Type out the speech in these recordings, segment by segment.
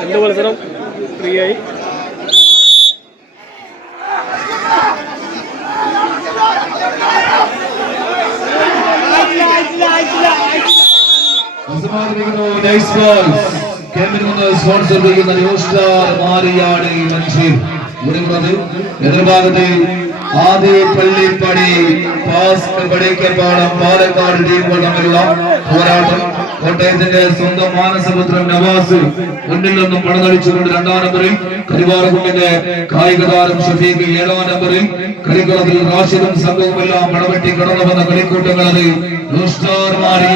രണ്ട് മത്സരം ഫ്രീ ആയി. സ്പോൺസർ ചെയ്യുന്ന എതിർഭാഗത്ത് ആദ്യ പള്ളിപ്പടി പടിക്കപ്പാടം പാലക്കാട് ടീമുകൾ തമ്മിലുള്ള പോരാട്ടം. കോട്ടയത്തിന്റെ സ്വന്തം മാനസപുത്രൻ നവാസ് മുന്നിൽ നിന്നും പണതളിച്ചുകൊണ്ട് 2ാം നമ്പറിൽ, കരിവാറകുണ്ടിന്റെ കായിക താരം ഷഫീഖ് 7ാം നമ്പറിൽ, കളിക്കളത്തിൽ റാഷിദും സംഘവുമെല്ലാം പടവെട്ടി കടന്നു വന്ന കളിക്കൂട്ടങ്ങളത്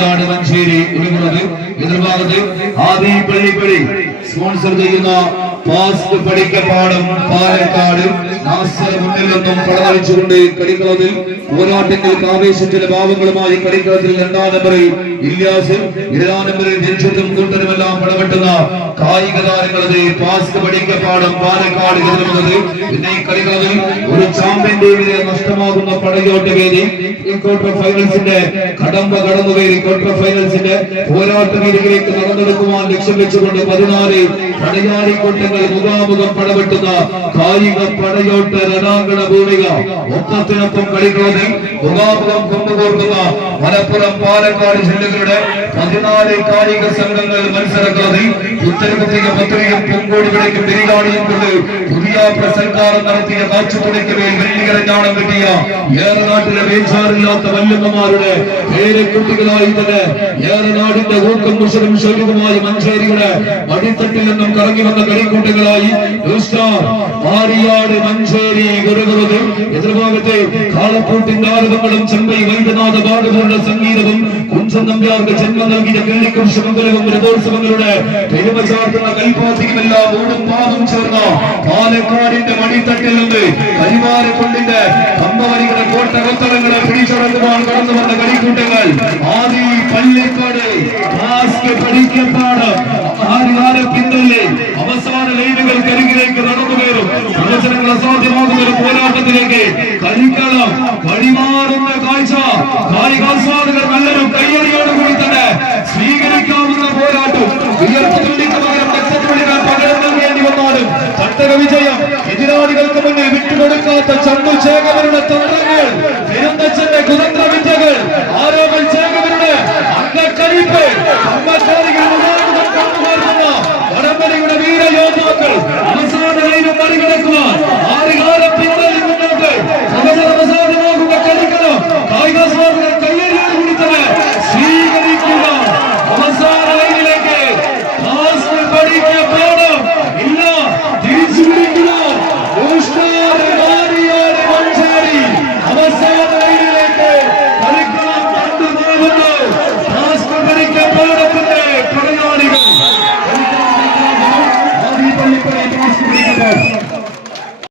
ാണ് മഞ്ചേരി ഒരുങ്ങുന്നത്. എതിർഭാഗത്ത് ആദ്യ പള്ളിപ്പടി സ്പോൺസർ ചെയ്യുന്ന പാസ്ക് പടിക്കപ്പാടം പാലക്കാട് മുന്നിൽ നിന്നും പടനളിച്ചുകൊണ്ട് കളിക്കളത്തിൽ പോരാട്ടങ്ങൾക്ക് ആവേശത്തിലെ ഭാവങ്ങളുമായി കളിക്കളത്തിൽ 2ാം നമ്പറിൽ ഇല്യാസ്, 7ാം നമ്പറിൽ ജൻഷുദും കൂട്ടരുമെല്ലാം പടവെട്ടുന്ന കായിക താരങ്ങളത് പാസ്ക് പടിക്കപ്പാടം പാലക്കാട് എതിർക്കുന്നത്. പിന്നെ ഈ കളിക്കളത്തിൽ ഒരു ചാമ്പ്യൻ ടീമിനെ നഷ്ടമാകുന്ന പടയോട്ട വേദി ക്വാർട്ടർ ഫൈനൽസിന്റെ കടമ്പ കടന്നുകയറി ക്വാർട്ടർ ഫൈനൽസിന്റെ പോരാട്ട വേദികളിലേക്ക് നടന്നെടുക്കുവാൻ ലക്ഷ്യം വെച്ചുകൊണ്ട് 14 പടയാളിക്കൂട്ടങ്ങൾ മുഖാമുഖം പടവെട്ടുന്ന കായിക പടയോട്ട രണാങ്കണ ഭൂമിക. ഒപ്പത്തിനൊപ്പം കളിക്കളത്തിൽ മുഖാമുഖം കൊണ്ടുപോർക്കുന്ന മലപ്പുറം പാലക്കാട് ജില്ലകളുടെ 14 കായിക സംഘങ്ങൾ മത്സരക്കളത്തിൽ ഉത്തരകുത്തിക പത്രികയും പൊങ്കോടിവിടേക്കും ബിരിയാണിയും കൊണ്ട് പുതിയ പ്രസംഗാരം നടത്തിയ കാച്ചുപുളിക്ക് മേൽ വെള്ളികരഞ്ഞാണം കിട്ടിയ ഏറനാട്ടിലെ വേച്ചാറില്ലാത്ത വല്യമ്മമാരുടെ പേരക്കുട്ടികളായി തന്നെ ഏറനാടിന്റെ ഊക്കം മുഷലും ശൈലിയുമായി മഞ്ചേരിയുടെ അടിത്തട്ടിൽ നിന്നും കറങ്ങി വന്ന കളിക്കൂട്ടങ്ങളായി മാരിയാട് മഞ്ചേരി ഗുരുകുലത്. എതിർഭാഗത്തെ കാളപ്പൂട്ടിന്റെ ആരവങ്ങളും ചെമ്പൈ വൈദ്യനാഥ ഭാഗവരുടെ സംഗീതവും കുഞ്ചൻ നമ്പ്യാർക്ക് ജന്മം നൽകിയ കിള്ളിക്കുറിശമംഗലവും രഥോത്സവങ്ങളുടെ പെരുമ ചാർത്തുന്ന കൽപ്പാത്തിക്കുമെല്ലാം ഊടും പാതും ചേർന്ന പാലക്കാടിന്റെ മണിത്തട്ടിൽ നിന്ന് കരിവാരക്കുണ്ടിന്റെ കമ്പവലികളുടെ കോട്ടകൊത്തളങ്ങളെ പിടിച്ചടക്കുവാൻ കടന്നു വന്ന കളിക്കൂട്ടങ്ങൾ ആദി പള്ളിക്കാട് പഠിക്കപ്പാട്